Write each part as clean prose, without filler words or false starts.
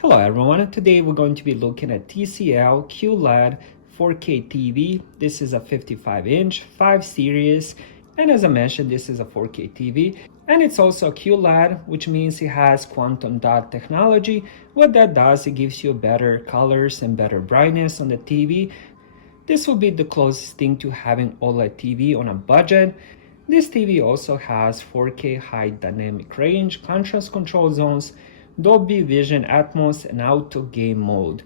Hello everyone, today we're going to be looking at TCL QLED 4K TV. This is a 55-inch 5 series, and as I mentioned, this is a 4K TV, and it's also a QLED, which means it has quantum dot technology. What that does, it gives you better colors and better brightness on the TV. This will be the closest thing to having OLED TV on a budget. This TV also has 4K high dynamic range, contrast control zones, Dolby Vision Atmos, and auto game mode.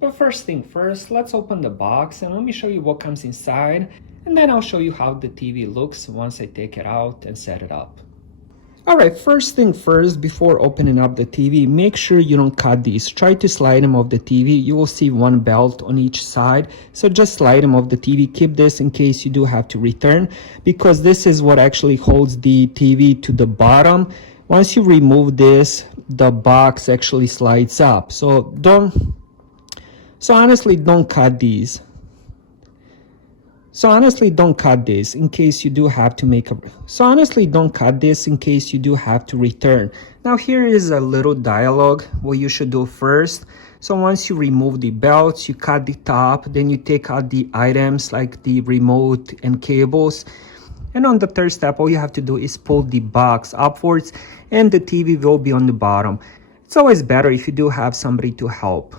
But first thing first, let's open the box and let me show you what comes inside, and then I'll show you how the TV looks once I take it out and set it up. Alright, first thing first, before opening up the TV, make sure you don't cut these. Try to slide them off the TV. You will see one belt on each side, so just slide them off the TV. Keep this in case you do have to return, because this is what actually holds the TV to the bottom. Once you remove this, the box actually slides up. So honestly don't cut these. Don't cut this in case you do have to return. Now here is a little dialogue what you should do first. So once you remove the belts, you cut the top, then you take out the items like the remote and cables. And on the third step, all you have to do is pull the box upwards and the TV will be on the bottom. It's always better if you do have somebody to help.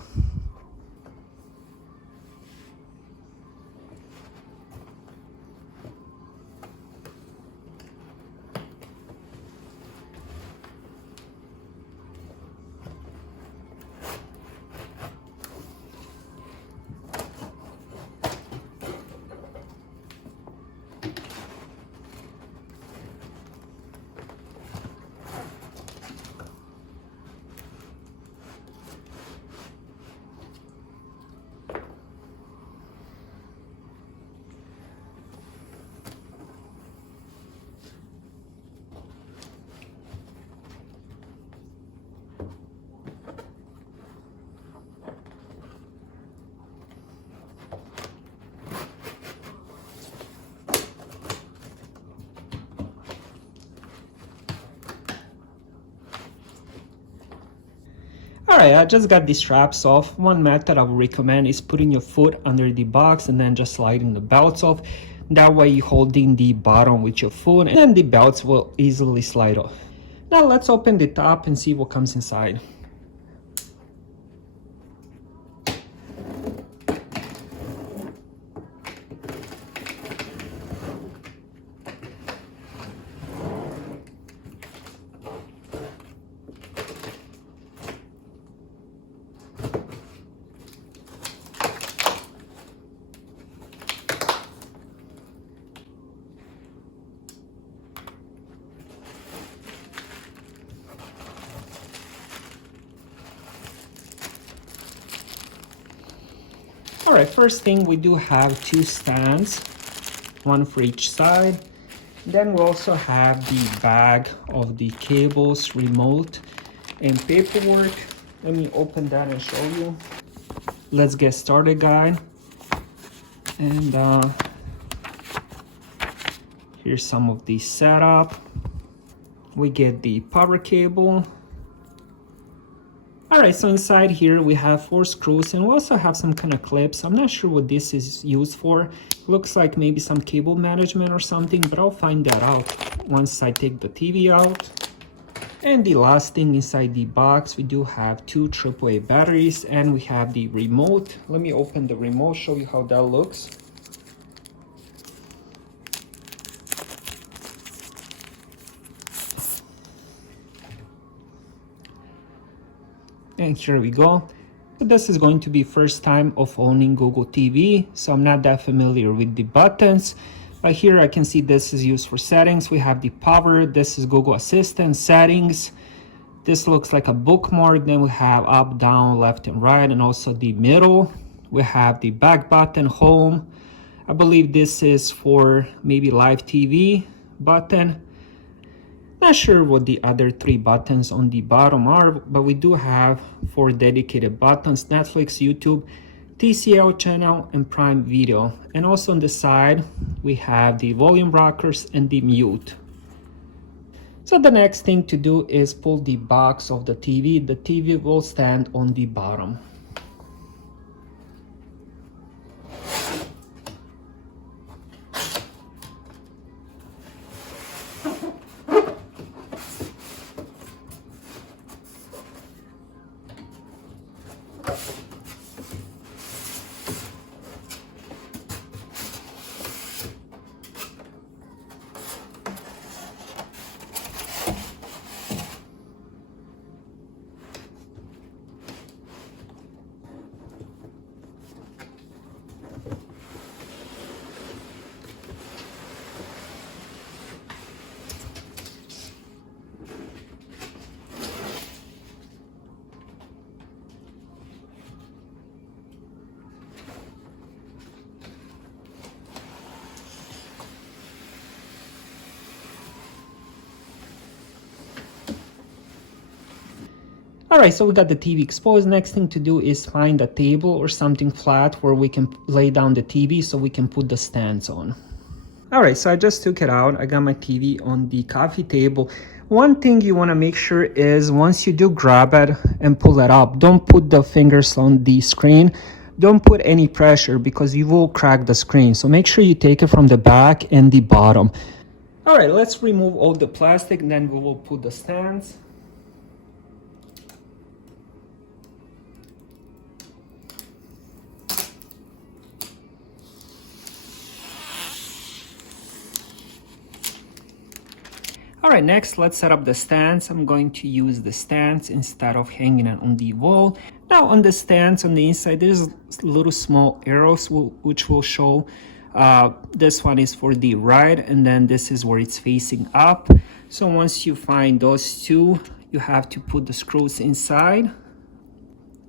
Alright, I just got the straps off. One method I would recommend is putting your foot under the box and then just sliding the belts off. That way you're holding the bottom with your foot and then the belts will easily slide off. Now let's open the top and see what comes inside. Alright, first thing, we do have two stands, one for each side. Then we also have the bag of the cables, remote, and paperwork. Let me open that and show you. Let's get started, guys. And here's some of the setup. We get the power cable. Alright, so inside here we have 4 screws and we also have some kind of clips. I'm not sure what this is used for. Looks like maybe some cable management or something, but I'll find that out once I take the TV out. And the last thing inside the box, we do have 2 AAA batteries and we have the remote. Let me open the remote, show you how that looks. And here we go. This is going to be first time of owning Google TV, so I'm not that familiar with the buttons. But here I can see this is used for settings. We have the power, this is Google Assistant, settings. This looks like a bookmark. Then we have up, down, left, and right, and also the middle. We have the back button, home. I believe this is for maybe live TV button. Not sure what the other 3 buttons on the bottom are, but we do have 4 dedicated buttons: Netflix, YouTube, TCL channel, and Prime Video. And also on the side, we have the volume rockers and the mute. So the next thing to do is pull the box of the TV. The TV will stand on the bottom. Alright, so we got the TV exposed. Next thing to do is find a table or something flat where we can lay down the TV so we can put the stands on. Alright, so I just took it out. I got my TV on the coffee table. One thing you want to make sure is once you do grab it and pull it up, don't put the fingers on the screen. Don't put any pressure because you will crack the screen. So make sure you take it from the back and the bottom. Alright, let's remove all the plastic and then we will put the stands. Alright, next let's set up the stands. I'm going to use the stands instead of hanging it on the wall. Now on the stands on the inside there's little small arrows which will show this one is for the right and then this is where it's facing up. So once you find those two, you have to put the screws inside.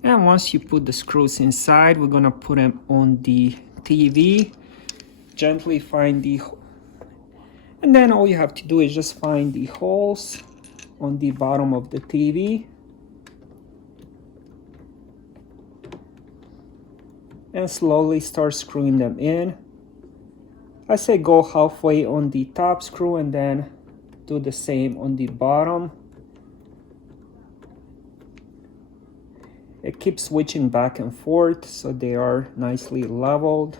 And once you put the screws inside, we're gonna put them on the TV. Gently find the and then all you have to do is just find the holes on the bottom of the TV. And slowly start screwing them in. I say go halfway on the top screw and then do the same on the bottom. It keeps switching back and forth so they are nicely leveled.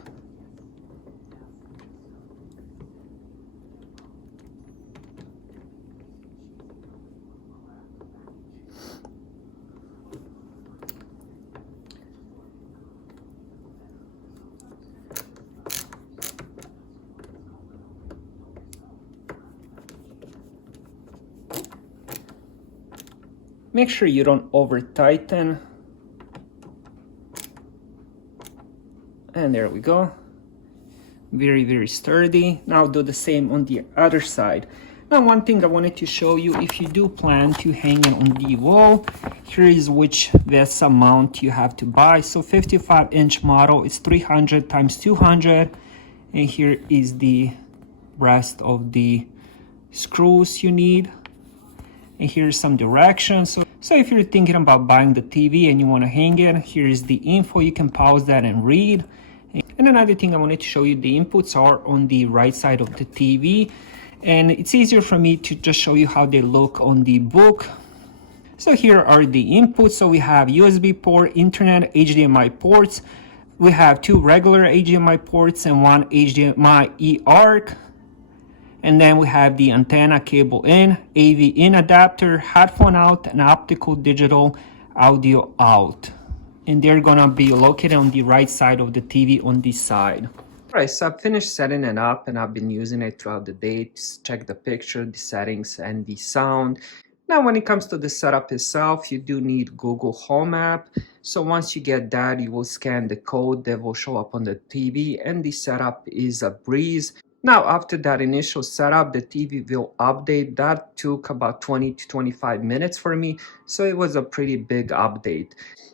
Make sure you don't over tighten. And there we go. Very, very sturdy. Now do the same on the other side. Now one thing I wanted to show you, if you do plan to hang it on the wall, here is which VESA mount you have to buy. So 55-inch model is 300 times 200. And here is the rest of the screws you need. And here's some directions. So if you're thinking about buying the TV and you want to hang it, here is the info. You can pause that and read. And another thing I wanted to show you, the inputs are on the right side of the TV. And it's easier for me to just show you how they look on the book. So here are the inputs. So we have USB port, Internet, HDMI ports. We have two regular HDMI ports and one HDMI eARC. And then we have the antenna cable in, AV in adapter, headphone out, and optical digital audio out. And they're gonna be located on the right side of the TV on this side. Alright, so I've finished setting it up and I've been using it throughout the day to check the picture, the settings, and the sound. Now when it comes to the setup itself, you do need Google Home app. So once you get that, you will scan the code that will show up on the TV and the setup is a breeze. Now after that initial setup, the TV will update. That took about 20 to 25 minutes for me, so it was a pretty big update.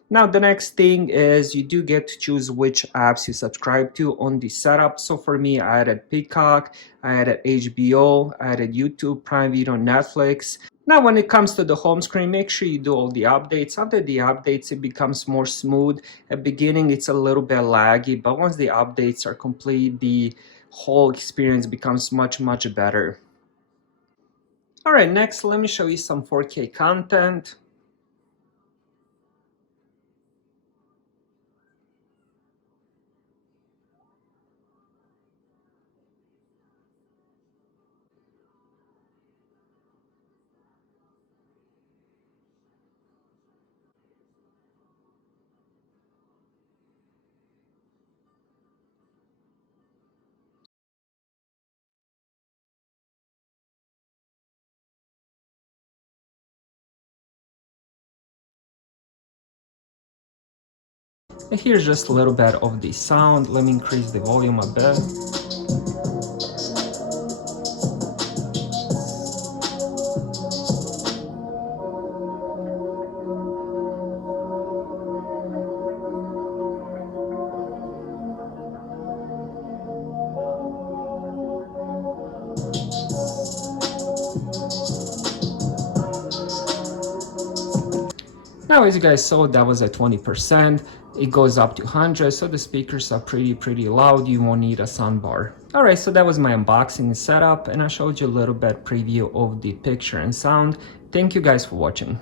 Now the next thing is you do get to choose which apps you subscribe to on the setup. So for me, I added Peacock, I added HBO, I added YouTube, Prime Video, Netflix. Now when it comes to the home screen, make sure you do all the updates. After the updates, it becomes more smooth. At the beginning, it's a little bit laggy, but once the updates are complete, the whole experience becomes much better. All right, next, let me show you some 4K content. And here's just a little bit of the sound. Let me increase the volume a bit. Now, as you guys saw, that was at 20%. It goes up to 100, so the speakers are pretty loud. You won't need a soundbar. All right, so that was my unboxing setup, and I showed you a little bit preview of the picture and sound. Thank you guys for watching.